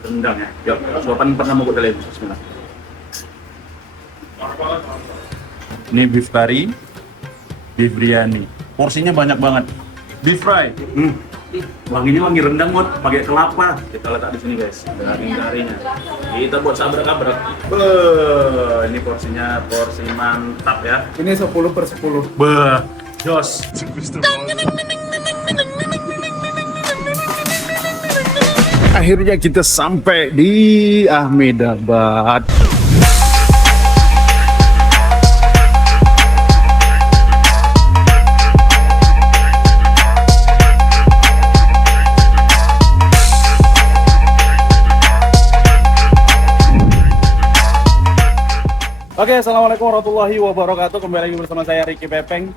Rendang ya. Yuk, suapan pertama gue kalian. Bismillah. Ini beef curry, beef biryani. Porsinya banyak banget. Beef fry. Wanginya wangi rendang buat pakai kelapa. Kita letak di sini guys. Daging karinya. Kita buat sabrak-abrak. Ini porsinya porsi mantap ya. Ini 10/10. Beh, jos. Akhirnya kita sampai di Ahmedabad. Oke, assalamualaikum warahmatullahi wabarakatuh. Kembali lagi bersama saya Ricky Pepeng.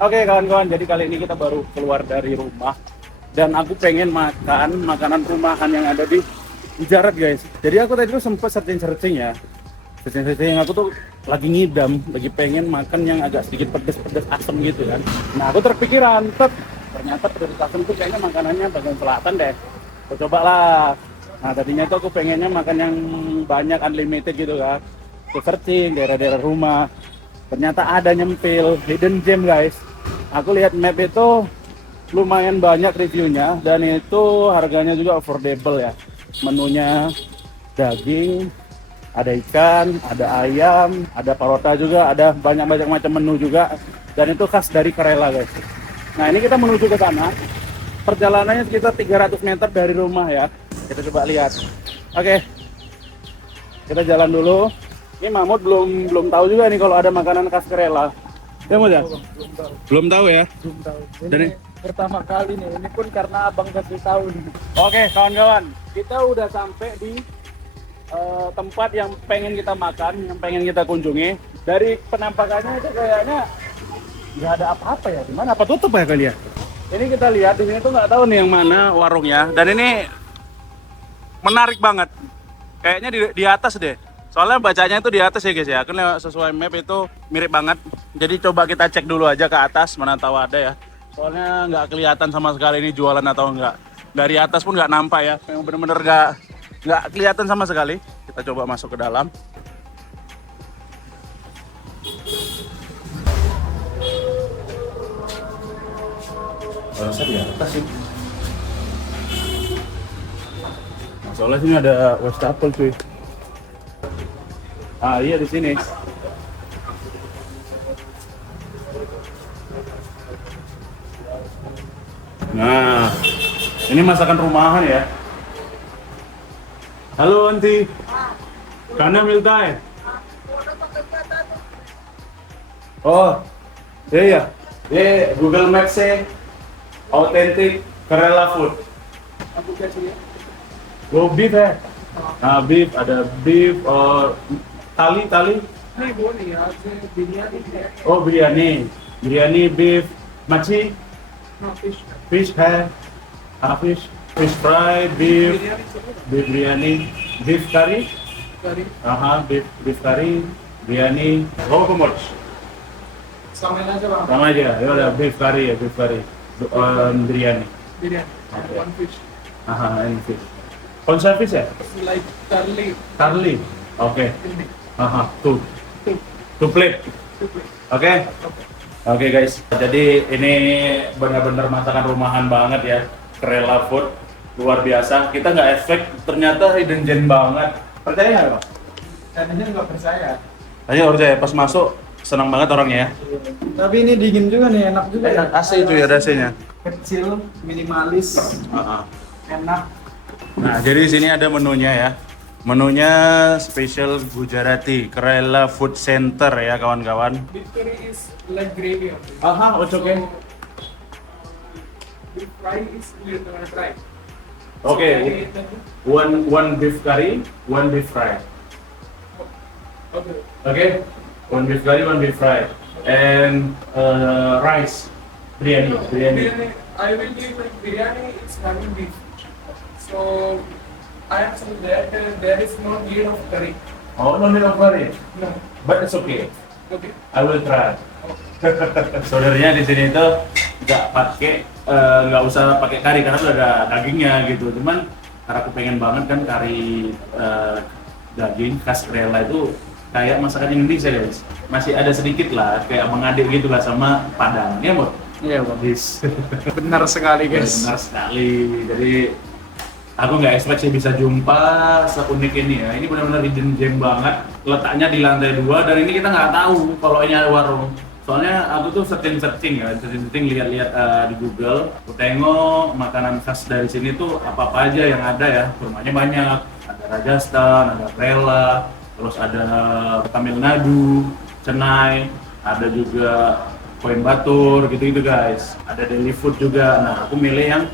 Oke kawan-kawan, jadi kali ini kita baru keluar dari rumah dan aku pengen makan makanan rumahan yang ada di Gujarat guys. Jadi aku tadi tuh sempet searching ya. Searching aku tuh lagi ngidam, lagi pengen makan yang agak sedikit pedes-pedes asem gitu kan. Nah aku terpikiran, ternyata pedes asem tuh kayaknya makanannya bagian selatan deh. Aku coba lah. Nah tadinya tuh aku pengennya makan yang banyak unlimited gitu kan. Aku searching daerah-daerah rumah, ternyata ada nyempil hidden gem guys. Aku lihat map itu lumayan banyak reviewnya dan itu harganya juga affordable ya. Menunya daging, ada ikan, ada ayam, ada parota juga, ada banyak macam menu juga, dan itu khas dari Kerala guys. Nah ini kita menuju ke sana, perjalanannya sekitar 300 meter dari rumah ya. Kita coba lihat. Oke, kita jalan dulu. Ini Mahmud belum tahu juga nih kalau ada makanan khas Kerala. Ya Mahmud ya? Belum tahu ya? Belum tahu. Ini Dari pertama kali nih. Ini pun karena abang kasih tahu nih. Oke kawan-kawan, kita udah sampai di tempat yang pengen kita makan, yang pengen kita kunjungi. Dari penampakannya itu kayaknya nggak ada apa-apa ya. Gimana? Apa tutup ya kali ya? Ini kita lihat di sini tuh nggak tahu nih yang mana warungnya. Dan ini menarik banget. Kayaknya di atas deh. Soalnya bacanya itu di atas ya guys ya. Kan sesuai map itu mirip banget. Jadi coba kita cek dulu aja ke atas, mana tahu ada ya. Soalnya nggak kelihatan sama sekali ini jualan atau enggak. Dari atas pun nggak nampak ya. Yang bener-bener nggak kelihatan sama sekali. Kita coba masuk ke dalam. Saya di atas sih. Nah, soalnya sini ada wastafel cuy. Ah iya di sini. Nah, ini masakan rumahan ya. Halo Aunty. Kana milta hai? Oh, iya. Ye Google Maps से authentic Kerala food. Aku kasih ya. वो beef है. हाँ beef ada beef और थाली नहीं वो नहीं आज बिरयानी है. oh biryani beef मच्छी हाँ फिश. fish है fish fry beef बिरयानी चलेगा. beef biryani beef curry करी. beef curry biryani how much सामने से वहाँ. sama aja ya udah beef curry biryani biryani. Okay. One fish. ini fish कौन सा fish है It's like curly. curly oke Hindi. two Two. plate Two. oke Oke guys, jadi ini benar-benar masakan rumahan banget ya, Kerala food, luar biasa. Kita nggak expect, ternyata hidden gem banget. Percaya nggak Pak? Tadinya nggak percaya. Ayo percaya, pas masuk senang banget orangnya ya. Tapi ini dingin juga nih, enak juga. Enak, AC itu ya rasanya. Kecil, minimalis, enak. Nah, jadi di sini ada menunya ya. Menunya spesial Gujarati, Kerala Food Center ya kawan-kawan. Beef curry is like gravy only. It's okay. Beef fry is dry. Oke, one beef curry, one beef fry. Okay. Okay, one beef curry, one beef fry, and rice, biryani. Biryani, I will give like biryani, it's having beef. So I am saying that there is no need of curry. Oh, no need of curry, No. but it's okay. Okay. I will try. Saudaranya di sini tuh nggak usah pakai kari karena udah ada dagingnya gitu. Cuman Karena aku pengen banget kan kari daging khas Rela itu kayak masakan Indonesia guys. Masih ada sedikit lah kayak mengadik gitu lah sama Padang. Ya Mut? Iya bang. Yes. Benar sekali guys. Benar sekali. Jadi aku nggak expect sih bisa jumpa seunik ini ya. Ini benar-benar hidden gem banget. Letaknya di lantai 2 dan ini kita nggak tahu kalau ini ada warung. Soalnya aku tuh searching ya, lihat-lihat di Google. Aku tengok makanan khas dari sini tuh apa-apa aja yang ada ya. Rumahnya banyak. Ada Rajasthan, ada Kerala, terus ada Tamil Nadu, Chennai, ada juga Coimbatore gitu-gitu guys. Ada Delhi food juga. Nah, aku milih yang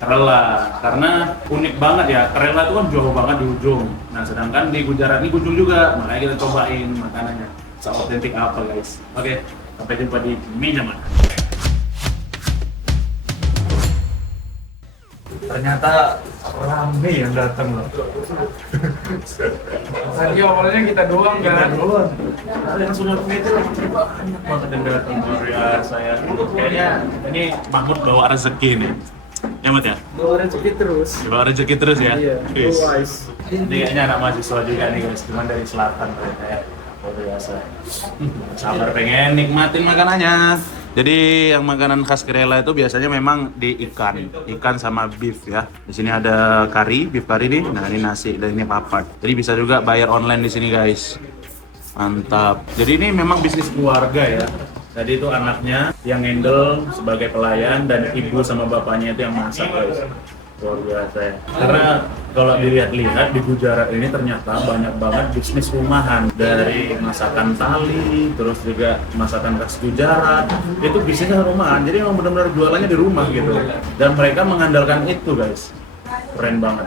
Kerala karena unik banget ya. Kerala itu kan jauh banget di ujung. Nah, sedangkan di Gujarat ini ujung juga. Makanya kita cobain makanannya. Seotentik apa guys. Oke, sampai jumpa di Minyaman. Ternyata rame yang datang loh. Tadi awalnya kita doang kan. Ada yang sudah meter banyak banget yang datang luar biasa ya. Kayaknya ini Mahmud bawa rezeki nih. Ya Mat ya? Bawa rezeki terus. Bawa rezeki terus ya? Iya. Yes. Wise. Ini kayaknya anak mahasiswa juga nih guys, cuman dari selatan mereka ya. Luar biasa. Sabar pengen nikmatin makanannya. Jadi yang makanan khas Kerala itu biasanya memang di ikan sama beef ya. Di sini ada kari, beef kari nih. Nah ini nasi dan ini papad. Jadi bisa juga bayar online di sini guys. Mantap. Jadi ini memang bisnis keluarga ya. Jadi itu anaknya yang handle sebagai pelayan dan ibu sama bapaknya itu yang masak guys. Luar biasa ya. Karena kalau dilihat-lihat di Gujarat ini ternyata banyak banget bisnis rumahan, dari masakan tali, terus juga masakan khas Gujarat. Itu bisnisnya rumahan. Jadi memang benar-benar jualannya di rumah gitu. Dan mereka mengandalkan itu guys. Keren banget.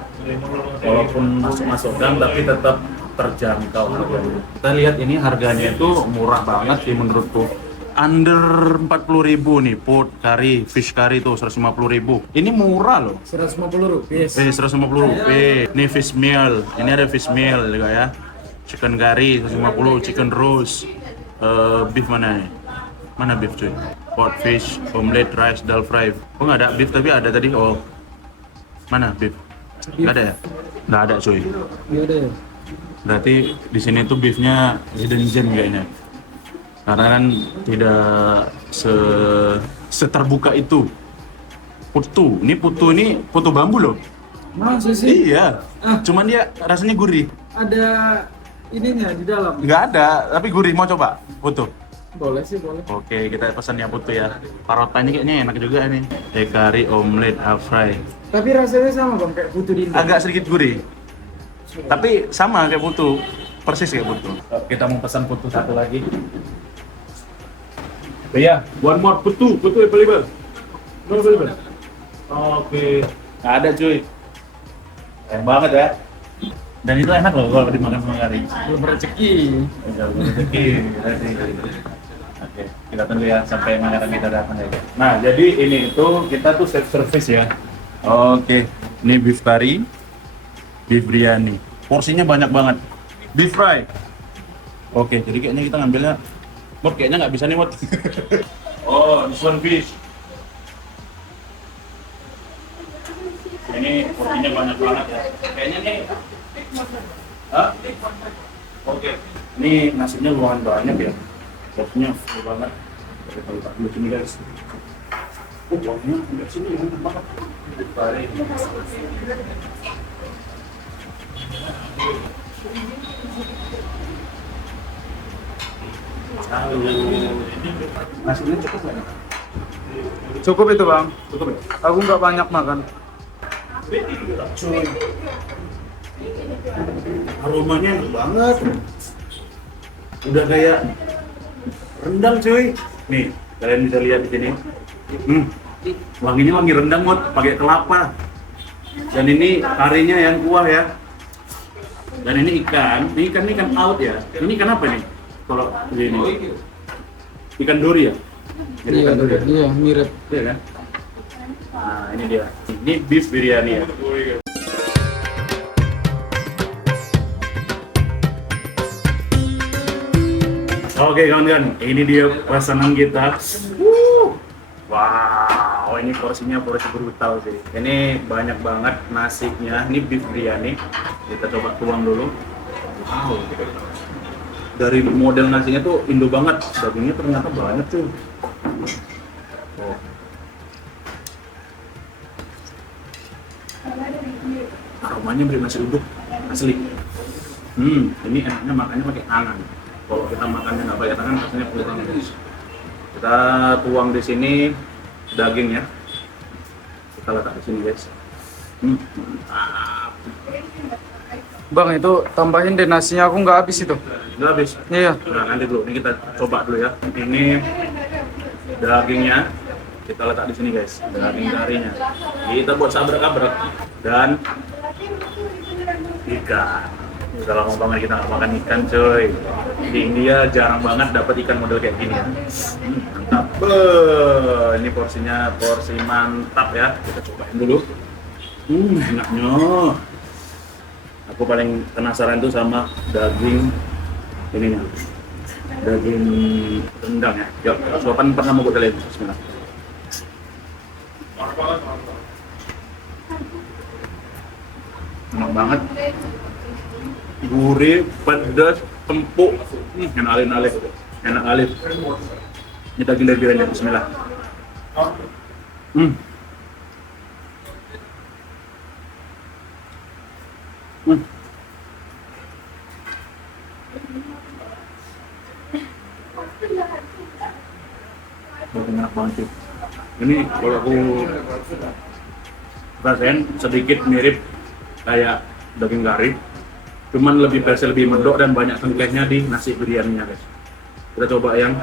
Walaupun masuk-masuk gang tapi tetap terjangkau harganya. Kita lihat ini harganya itu murah banget sih menurutku. Under 40.000 nih, pot curry, fish curry tuh 150.000. Ini murah loh. 150 rupiah. 150 rupiah. Ini fish meal. Ini ada fish meal juga ya. Chicken curry 150, chicken roast. Beef mana nih? Mana beef cuy? Pot fish, omelette, rice, dal fry. Oh nggak ada beef tapi ada tadi. Oh mana beef? Nggak ada ya? Nggak ada cuy. Iya deh. Berarti di sini tuh beefnya hidden gem kayaknya. Karena kan tidak seterbuka itu. Putu ini putu bambu loh. Masa sih? Iya. Cuman dia rasanya gurih. Ada ininya di dalam. Nggak ada, tapi gurih. Mau coba putu? Boleh sih, boleh. Oke, kita pesan ya putu ya. Parotanya kayaknya enak juga nih. Kari, omelet, fry. Tapi rasanya sama bang, kayak putu di Indo. Agak sedikit gurih. Tapi sama kayak putu. Persis kayak putu. Kita mau pesan putu satu lagi. Ya, one more putu available. No available. Oke. Nggak ada cuy. Keren banget ya. Dan itu enak loh kalau dimakan sama kari. Belum rezeki. Rezeki. Oke, kita tunggu ya sampai makanan kita datang ya. Nah, jadi ini itu kita tuh self service ya. Oke, ini beef curry, beef biryani. Porsinya banyak banget. Beef fry. Oke, jadi kayaknya kita ngambilnya. Mut, kayaknya nggak bisa nih, Mut. Oh, this one fish. Ini porsinya banyak banget ya. Kayaknya nih. Hah? Oke. Ini nasinya lumayan banyak ya. Porsinya full banget. Kita letak dulu sini guys. Porsinya di sini banyak banget. Tarik. Nasinya cukup nggak? Cukup itu bang. Cukup ya? Aku nggak banyak makan. Cuy. Aromanya enak banget. Udah kayak rendang cuy. Nih, kalian bisa lihat di sini. Wanginya wangi rendang Mut, pakai kelapa. Dan ini karinya yang kuah ya. Dan ini ikan laut ya. Ini ikan apa nih? Kalau ini ikan dori ya? Ini ikan dori ya? Iya, mirip. Iya kan? Nah, ini dia. Ini beef biryani ya. Oke kawan-kawan, ini dia pesanan kita. Wow, ini ini porsinya porsi brutal sih. Ini banyak banget nasinya. Ini beef biryani. Kita coba tuang dulu. Wow. Dari model nasinya tuh Indo banget. Dagingnya ternyata banyak cuy. Oh. Aromanya beri nasi uduk asli. Ini enaknya makannya pakai tangan. Kalau kita makannya nggak pakai tangan, rasanya kurang. Kita tuang di sini dagingnya. Kita letak di sini guys. Mantap. Bang, itu tambahin deh nasinya, aku nggak habis itu. Udah habis. Iya. Nah, nanti dulu. Ini kita coba dulu ya. Ini dagingnya kita letak di sini guys. Daging karinya. Kita buat sabrak-abrak dan ikan. Udah lama banget kita nggak makan ikan coy. Di India jarang banget dapat ikan model kayak gini ya. Mantap. Ini porsinya porsi mantap ya. Kita cobain dulu. Enaknya. Aku paling penasaran tuh sama daging ininya. Daging rendang ya. Yuk, suapan pertama buat kalian. Bismillah. Enak banget. Gurih, pedas, empuk, enak alih. Enak alih. Ini daging dari biryani. Bismillah. Enak banget sih. Ini kalau aku rasain sedikit mirip kayak daging kari, cuman lebih versi lebih mendok dan banyak tengklenya di nasi biryaninya guys. Kita coba yang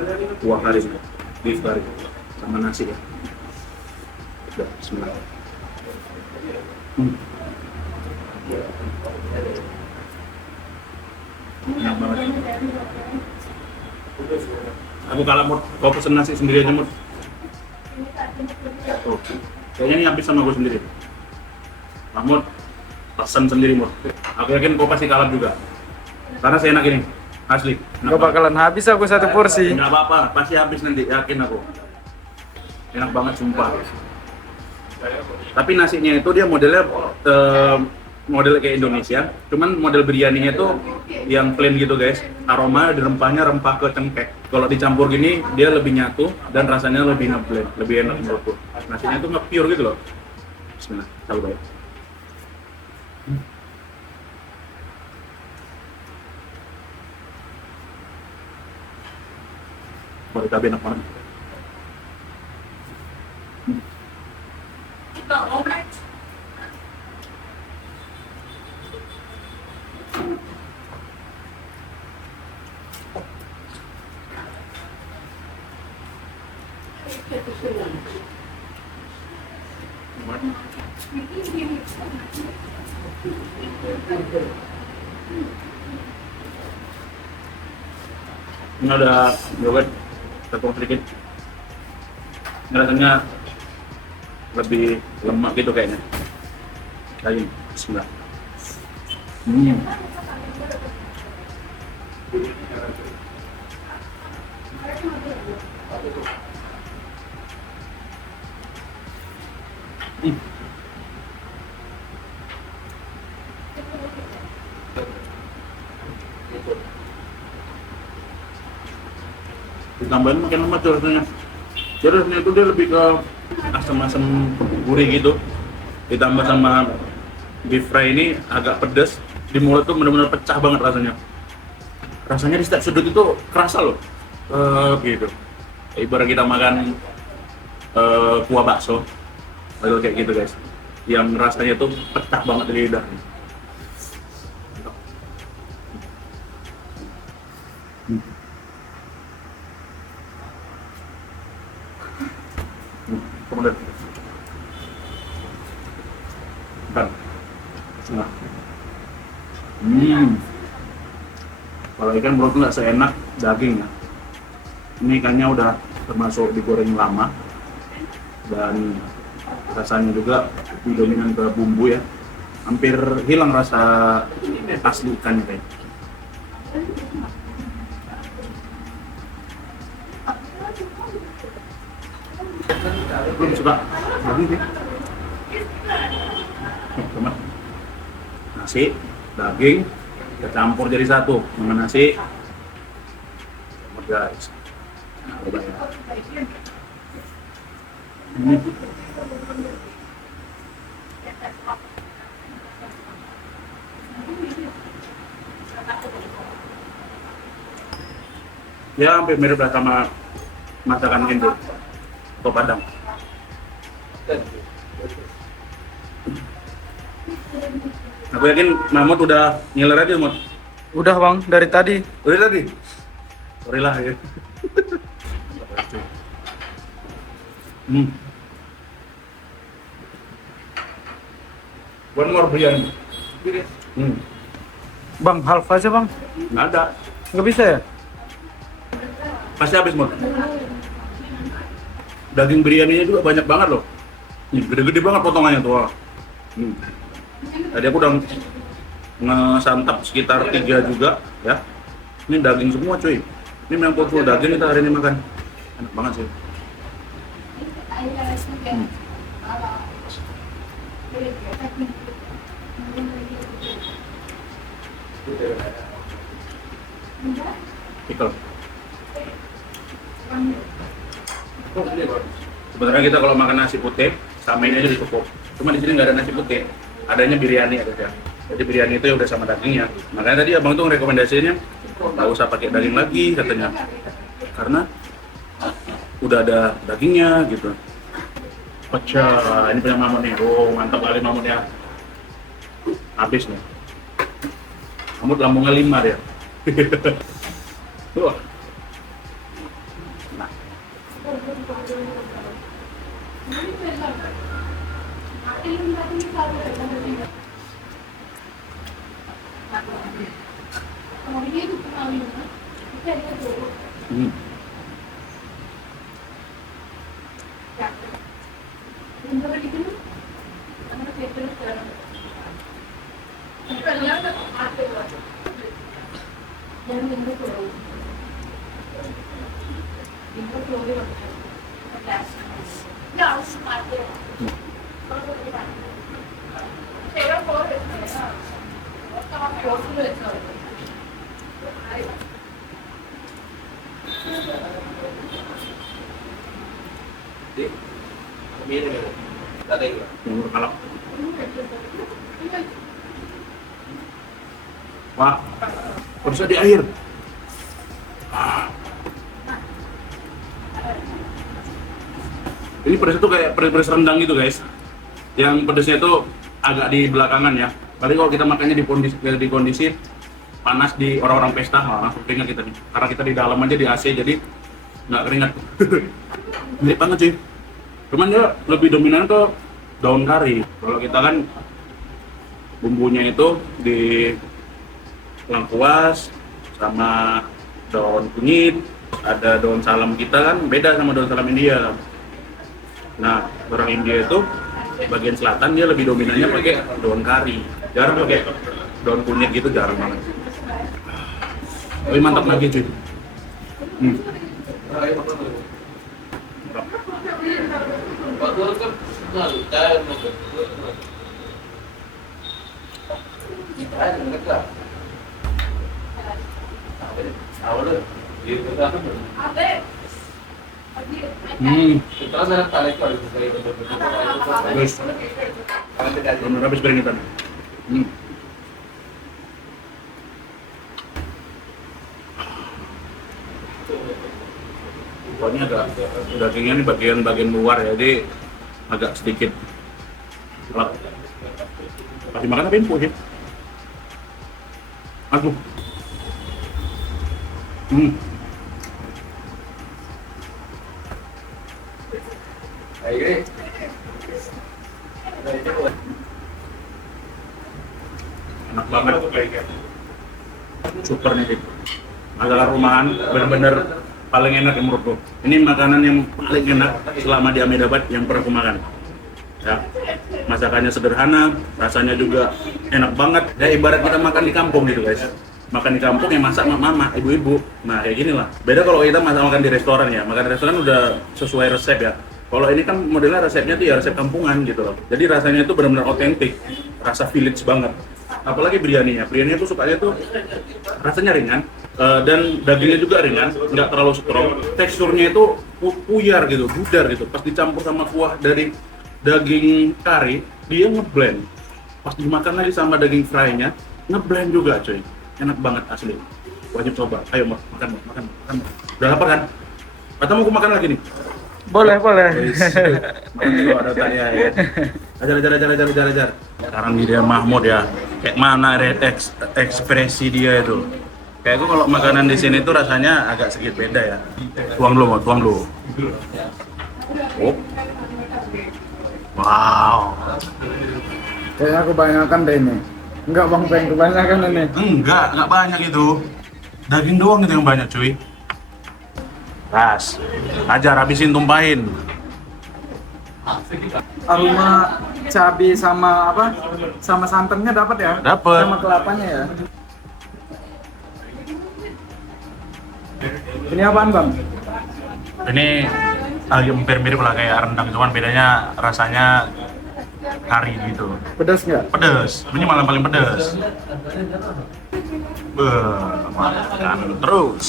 kuah kari, beef kari sama nasi ya. Udah, bismillah. Enak banget. Aku kalah Mut, kau pesen nasi sendiri aja Mut. Oh, kayaknya ini habis sama gue sendiri. Mahmud, pesen sendiri Mut. Aku yakin kau pasti kalah juga. Karena saya enak ini, asli. Gak bakalan habis aku satu porsi. Nggak apa-apa, pasti habis nanti, yakin aku. Enak banget sumpah. Tapi nasinya itu dia modelnya model kayak Indonesia, cuman model biryaninya itu yang plain gitu guys. Aroma di rempahnya rempah ke cengkeh. Kalau dicampur gini dia lebih nyatu dan rasanya lebih ngeblend, lebih enak menurutku. Nasinya itu nge-pure gitu loh. Bismillah, coba ya. Boleh cabai enak banget. Ini ada yogurt, tepung sedikit. Ini rasanya lebih lemak gitu kayaknya. Kayak bismillah. Ditambahin makin lemak tuh rasanya. Jadi rasanya itu dia lebih ke asam-asam gurih gitu. Ditambah sama beef fry ini agak pedas. Di mulut tuh benar-benar pecah banget rasanya. Rasanya di setiap sudut itu kerasa loh. Gitu. Ibarat kita makan kuah bakso. Lalu kayak gitu guys. Yang rasanya tuh pecah banget di lidah. Kemudian kan nah. Kalau ikan menurutku nggak seenak daging ya. Ini ikannya udah termasuk digoreng lama dan rasanya juga dominan ke bumbu ya. Hampir hilang rasa asli ikannya kayak. Belum suka daging sih. Cuma nasi, daging, kita campur jadi satu dengan nasi. Sama guys. Nah, coba ya. Ya hampir mirip lah sama masakan Indo atau Padang. Aku yakin Mahmud udah ngiler aja, Mut. Udah bang, dari tadi. Udah tadi? Sorry lah ya. One more biryani. Bang, half aja bang. Nggak ada. Nggak bisa ya? Pasti habis, Mut. Daging biryaninya juga banyak banget loh. Nih, gede-gede banget potongannya tuh. Wah. Tadi aku udah ngesantap sekitar 3 juga ya. Ini daging semua cuy. Ini memang full daging kita hari ini makan. Enak banget sih. Pickle. Sebenarnya kita kalau makan nasi putih sama ini aja cukup. Cuma di sini nggak ada nasi putih, adanya biryani ada ya. Jadi biryani itu ya udah sama dagingnya. Makanya tadi abang tuh rekomendasinya nggak usah pakai daging lagi katanya, karena udah ada dagingnya gitu. Pecah, ini punya Mahmud nih. Oh mantap kali Mahmud ya. Habis nih. Mahmud lambungnya 5 ya. Wah. Nah. Yang berkalap. Wah, pedasnya di air. Ini pedasnya tuh kayak pedas rendang gitu guys. Yang pedasnya tuh agak di belakangan ya. Tapi kalau kita makannya di kondisi panas di orang-orang pesta, langsung keringat kita nih. Karena kita di dalam aja di AC jadi nggak keringat. Mirip banget sih. Cuman dia lebih dominan ke daun kari. Kalau kita kan bumbunya itu di lengkuas sama daun kunyit, ada daun salam kita kan beda sama daun salam India. Nah, orang India itu bagian selatan dia lebih dominannya pakai daun kari, jarang pakai daun kunyit gitu, jarang banget. Tapi mantap lagi cuy. Benar habis keringetan. Pokoknya agak dagingnya ini bagian luar ya, jadi agak sedikit gelap. Kasih makan tapi empuk sih. Aduh. Enak banget kayaknya. Super nih. Masalah rumahan bener-bener paling enak ya menurutku. Ini makanan yang paling enak selama di Ahmedabad yang pernah aku makan. Ya, masakannya sederhana, rasanya juga enak banget. Ya ibarat kita makan di kampung gitu guys. Makan di kampung yang masak mama, ibu-ibu. Nah kayak gini lah. Beda kalau kita makan di restoran ya. Makan di restoran udah sesuai resep ya. Kalau ini kan modelnya resepnya tuh ya resep kampungan gitu loh. Jadi rasanya tuh benar-benar otentik, rasa village banget. Apalagi biryaninya. Biryaninya tuh sukanya tuh rasanya ringan dan dagingnya juga ringan, nggak terlalu strong. Teksturnya itu puyar gitu, budar gitu. Pas dicampur sama kuah dari daging kari, dia ngeblend. Pas dimakan lagi sama daging fry-nya, ngeblend juga cuy. Enak banget asli. Wajib coba. Ayo makan. Udah lapar kan? Atau mau aku makan lagi nih? Boleh. Makan dulu ada tanya ya. Ajar. Sekarang dia Mahmud ya. Kayak mana ekspresi dia itu. Kayak gue kalau makanan di sini tuh rasanya agak sedikit beda ya. Tuang dulu. Oh. Wow. Kayaknya kebanyakan deh ini. Enggak Bang Peng, kebanyakan ini. Enggak banyak itu. Daging doang itu yang banyak cuy. Ras, ajar habisin tumpahin. Aroma cabai sama apa? Sama santannya dapat ya? Dapat. Sama kelapanya ya. Ini apaan Bang? Ini agak hampir mirip lah kayak rendang, cuman bedanya rasanya kari gitu. Pedas nggak? Pedes, ini malah paling pedes. Makan terus.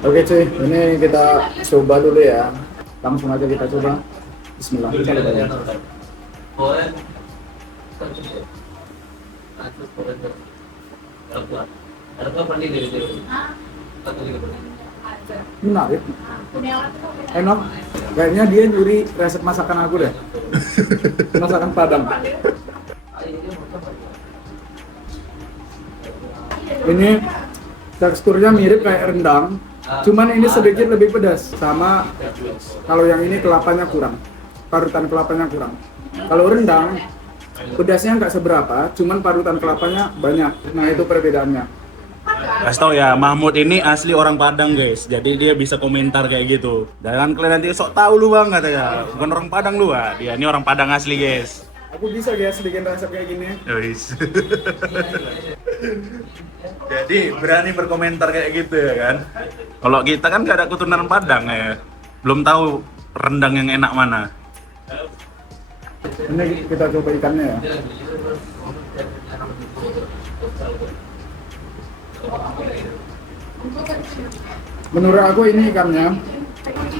Oke cuy, ini kita coba dulu ya. Langsung aja kita coba. Bismillah. Kita coba ya. Menarik. Enak. Kayaknya dia nyuri resep masakan aku deh. Masakan Padang. Ini teksturnya mirip kayak rendang, cuman ini sedikit lebih pedas. Sama kalau yang ini kelapanya kurang, parutan kelapanya kurang. Kalau rendang pedasnya nggak seberapa, cuman parutan kelapanya banyak. Nah itu perbedaannya. Kasih tau ya, Mahmud ini asli orang Padang guys, jadi dia bisa komentar kayak gitu. Jangan kalian nanti sok tahu lu bang katanya, bukan orang Padang lu ah. Dia ini orang Padang asli guys. Aku bisa guys bikin resep kayak gini. Yois. Jadi berani berkomentar kayak gitu ya kan. Kalau kita kan gak ada keturunan Padang ya, belum tahu rendang yang enak mana. Ini kita coba ikannya ya. Menurut aku ini ikannya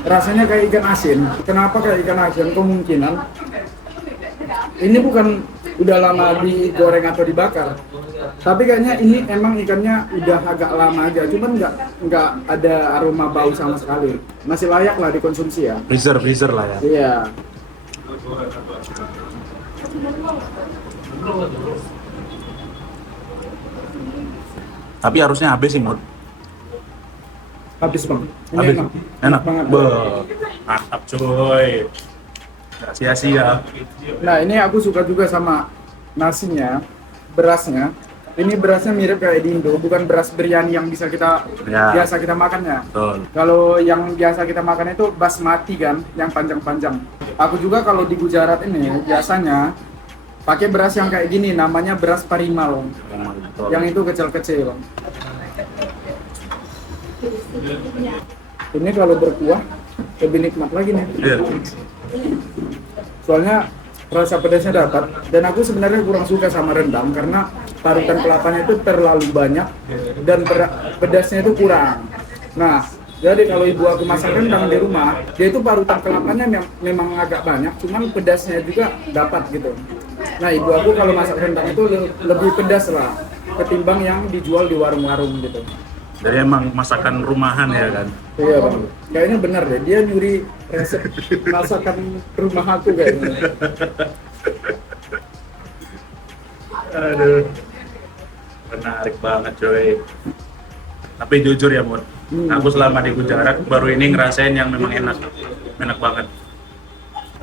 rasanya kayak ikan asin. Kenapa kayak ikan asin? Kemungkinan ini bukan udah lama digoreng atau dibakar, tapi kayaknya ini emang ikannya udah agak lama aja, cuman nggak ada aroma bau sama sekali, masih layak lah dikonsumsi ya. Freezer lah ya. Iya. Tapi harusnya habis sih Mud. Habis Bang. Ini Habis. enak banget. Mantap coy. Gak sia-sia. Nah ini aku suka juga sama nasinya, berasnya. Ini berasnya mirip kayak di Indo, bukan beras biryani yang bisa kita Ya. biasa kita makannya. Betul. Kalau yang biasa kita makan itu basmati kan, yang panjang-panjang. Aku juga kalau di Gujarat ini biasanya pakai beras yang kayak gini, namanya beras parimal. Betul. Yang itu kecil-kecil. Ini kalau berkuah lebih nikmat lagi nih. Iya. Soalnya rasa pedasnya dapat, dan aku sebenarnya kurang suka sama rendang karena parutan kelapanya itu terlalu banyak dan pedasnya itu kurang. Nah, jadi kalau ibu aku masak rendang di rumah, dia itu parutan kelapanya memang agak banyak, cuman pedasnya juga dapat gitu. Nah, ibu aku kalau masak rendang itu lebih pedas lah ketimbang yang dijual di warung-warung gitu. Jadi emang masakan rumahan ya kan. Iya Bang, kayaknya benar deh, dia nyuri resep masakan rumah aku kayaknya. Aduh. Menarik banget coy. Tapi jujur ya Mud, aku selama di Gujarat baru ini ngerasain yang memang enak. Enak banget.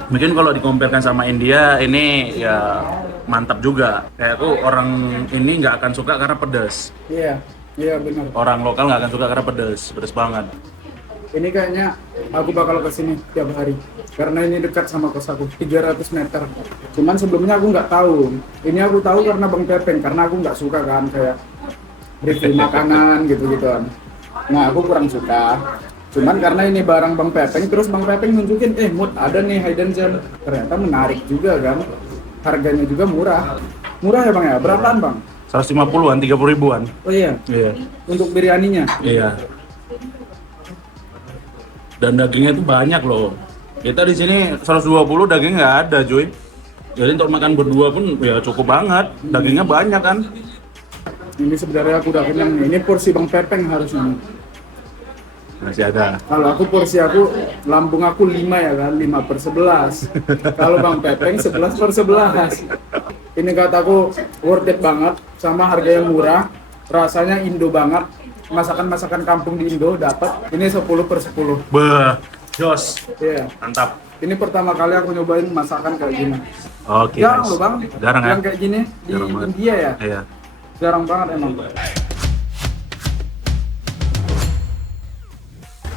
Mungkin kalau dikompetkan sama India ini ya mantap juga. Kayak tuh orang ini nggak akan suka karena pedas. Iya benar. Orang lokal nggak akan suka karena pedas banget. Ini kayaknya aku bakal kesini tiap hari karena ini dekat sama kos aku, 300 meter. Cuman sebelumnya aku nggak tahu. Ini aku tahu karena Bang Pepeng, karena aku nggak suka kan kayak review makanan gitu-gituan. Nah aku kurang suka. Cuman karena ini barang Bang Pepeng, terus Bang Pepeng nunjukin, Mut ada nih hidden gem. Ternyata menarik juga kan. Harganya juga murah. Murah ya Bang ya? Berapaan Bang? 150-an, 30 ribuan. Oh iya, Iya. untuk biryaninya. Iya. Dan dagingnya itu banyak loh. Kita di sini 120 daging nggak ada, cuy. Jadi untuk makan berdua pun ya cukup banget. Dagingnya banyak kan. Ini sebenarnya aku udah kenyang nih. Ini porsi Bang Pepeng harusnya. Masih ada. Kalau aku porsi aku, lambung aku 5 ya kan, 5/11. Kalau Bang Pepeng 11/11. Ini kataku worth it banget, sama harga yang murah, rasanya Indo banget. Masakan-masakan kampung di Indo dapat. Ini 10/10. Beh, jos. Iya. Mantap. Ini pertama kali aku nyobain masakan kayak gini. Oke, Jarang guys. loh Bang. Jarang ya? Yang kayak gini di Jarang banget. India ya. Iya. Jarang banget emang.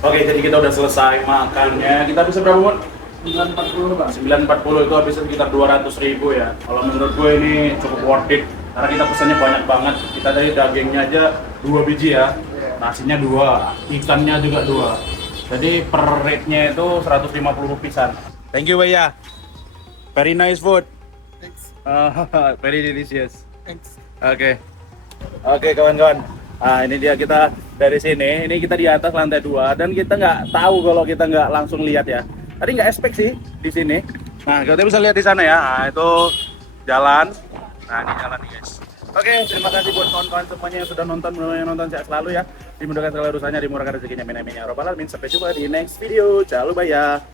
Oke, jadi kita udah selesai makannya. Kita bisa berapa, Mon? 940 Bang. 940 itu habis sekitar 200.000 ya. Kalau menurut gue ini cukup worth it karena kita pesannya banyak banget. Kita tadi dagingnya aja 2 biji ya, nasinya 2, ikannya juga 2. Jadi per rate-nya itu 150 rupiah. Thank you, Baya. Very nice food. Thanks. Very delicious. Thanks. Oke. Oke, kawan-kawan. Nah, ini dia kita dari sini. Ini kita di atas lantai 2 dan kita nggak tahu kalau kita nggak langsung lihat ya. Tadi nggak expect sih di sini. Nah, kita bisa lihat di sana ya. Nah, itu jalan. Nah, ini jalan nih, guys. Oke, terima kasih buat kawan-kawan semuanya yang sudah nonton. Mudah-mudahan nonton sehat selalu ya. Dimudahkan segala urusannya, dimurahkan rezekinya, amin amin ya rabbal alamin. Sampai jumpa di next video. Ciao, bye ya.